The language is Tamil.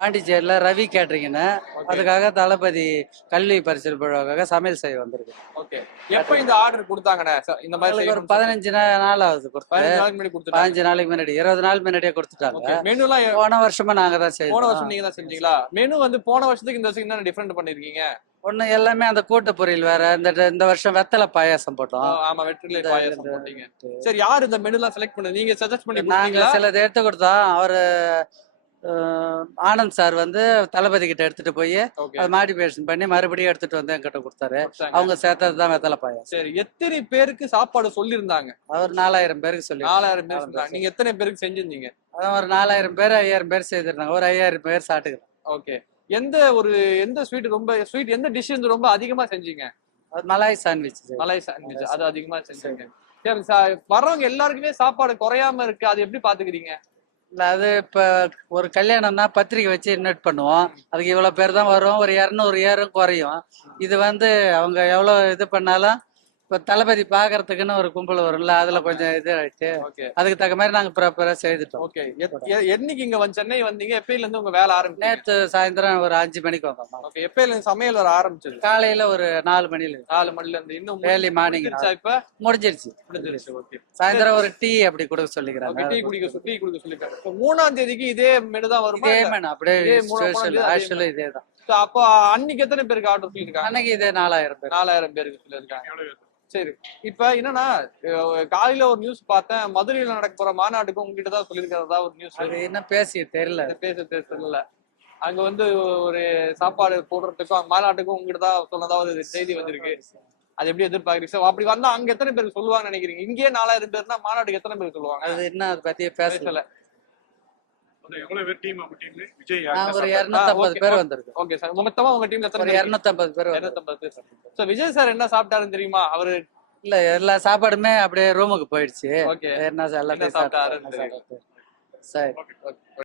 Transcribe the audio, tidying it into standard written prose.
பாண்டிச்சேரியில் ரவி கேட்டரிங்னு அதுக்காக தளபதி கல்வி பரிசு விழாவுக்காக சமையல் செய்ய வந்திருக்கு. ஓகே, எப்ப இந்த ஆர்டர் கொடுத்தாங்கண்ணே? இந்த மாதிரி ஒரு 15 நாள் ஆகுது கொடுத்து. 15 நாளைக்கு முன்னாடி கொடுத்துட்டாங்க. 15 நாளைக்கு முன்னாடி 20 நாள் முன்னாடியே கொடுத்துட்டாங்க. மெனுலாம் போன வருஷமா நாங்க தான் செய்வோம். போன வருஷம் நீங்க தான் செஞ்சீங்களா? மெனு வந்து போன வருஷத்துக்கு இந்த வருஷம் என்ன டிஃபரெண்ட் பண்ணிருக்கீங்க? ஒண்ணு எல்லாமே அந்த கூட்டு பொரியல் வேற. இந்த வருஷம் வெத்தலை பாயாசம் போட்டோம். ஆமா, வெற்றிலை பாயாசம் போட்டீங்க. சரி, யார் இந்த மெனுலாம் செலக்ட் பண்ணது? நீங்க சஜஸ்ட் பண்ணி நாங்க கொடுத்தீங்களா? சிலது எடுத்து கொடுத்தோம். அவரு ஆனந்த் சார் வந்து தளபதி கிட்ட எடுத்துட்டு போய் அதை மாடிஃபிகேஷன் பண்ணி மறுபடியும் எடுத்துட்டு வந்து என்கிட்ட கொடுத்தாரு. அவங்க சேர்த்ததுதான் வெத்தலை பாயாசம். சரி, எத்தனை பேருக்கு சாப்பாடு சொல்லியிருந்தாங்க? அவர் 4000 பேருக்கு சொல்லி. 4000 பேர் சொன்னாங்க. நீங்க எத்தனை பேருக்கு செஞ்சிருந்தீங்க? அதான் ஒரு 4000 பேர் 5000 பேர் செய்திருந்தாங்க. ஒரு 5000 பேர் சாப்பிட்டுக்கிறோம். ஓகே, எந்த ஸ்வீட் ரொம்ப ஸ்வீட் எந்த டிஷ் வந்து ரொம்ப அதிகமா செஞ்சீங்க? Malay sandwich. மலாய் சாண்ட்விச் அது அதிகமா செஞ்சீங்க. சரி, வர்றவங்க எல்லாருக்குமே சாப்பாடு குறையாம இருக்கு, அது எப்படி பாத்துக்கிறீங்க? இல்ல, அது இப்ப ஒரு கல்யாணம்னா பத்திரிக்கை வச்சு இன்வைட் பண்ணுவோம். அதுக்கு இவ்வளவு பேர் தான் வரும். ஒரு 200 ஏறும் குறையும். இது வந்து அவங்க எவ்வளவு இது பண்ணாலும் இப்ப தளபதி பாக்குறதுக்குன்னு ஒரு கும்பல் வரும்ல, அதுல கொஞ்சம் இது ஆயிடுச்சு. அதுக்கு தக்க மாதிரி நாங்க ப்ராப்பரா செய்துட்டோம். ஓகே, என்னைக்கு இங்க சென்னை வந்தீங்க? எப்பயில இருந்து உங்க வேலை ஆரம்பிச்சு? நேற்று சாயந்தரம் ஒரு 5 மணிக்கு வந்தோம். ஓகே, எப்பயில இருந்து சமையல் வர ஆரம்பிச்சது? காலையில ஒரு 4 மணில. 4 மணில இருந்து இன்னும் ஏர்லி மார்னிங் இப்ப முடிஞ்சிருச்சு. ஓகே, சாயந்தரம் ஒரு டீ அப்படி கொடுக்க சொல்லிக்கிறாங்க. டீ குடிக்க சொல்லிருக்காங்க. 3ஆம் தேதிக்கு இதே மெனு தான் வருமா? இதே மெனு அப்படியே ஆக்சுவலா இதேதான். அப்போ அன்னைக்கு எத்தனை பேருக்கு ஆர்டர் சொல்லிருக்காங்க? அன்னைக்கு இதே 4000 பேர். 4000 பேருக்கு சொல்லிருக்காங்க. சரி, இப்ப என்னன்னா காலையில ஒரு நியூஸ் பார்த்தேன், மதுரையில நடக்க போற மாநாட்டுக்கு உங்ககிட்ட தான் சொல்லிருக்கிறதா ஒரு நியூஸ். என்ன பேச தெரியல. அங்க வந்து ஒரு சாப்பாடு போடுறதுக்கும் மாநாட்டுக்கும் உங்ககிட்ட தான் சொன்னதா ஒரு செய்தி வந்திருக்கு. அது எப்படி எதிர்பார்க்குறீங்க? அப்படி வந்தா அங்க எத்தனை பேருக்கு சொல்லுவாங்கன்னு நினைக்கிறீங்க? இங்கேயே 4000 பேர்னா மாநாட்டுக்கு எத்தனை பேர் சொல்லுவாங்க? அது என்ன, அதை பத்தியே பேசல. ஒரு 250 பேர் வந்திருக்கு. ஓகே சார், மொத்தமா உங்க டீம்ல எத்தனை? 250 பேர். 250 பேர். சோ விஜய் சார் என்ன சாப்பிட்டாருன்னு தெரியுமா? அவரு இல்ல, எல்லா சாப்பாடுமே அப்படியே ரூமுக்கு போயிடுச்சு. ஓகே, என்ன சாப்பிட்டாரு? சரி.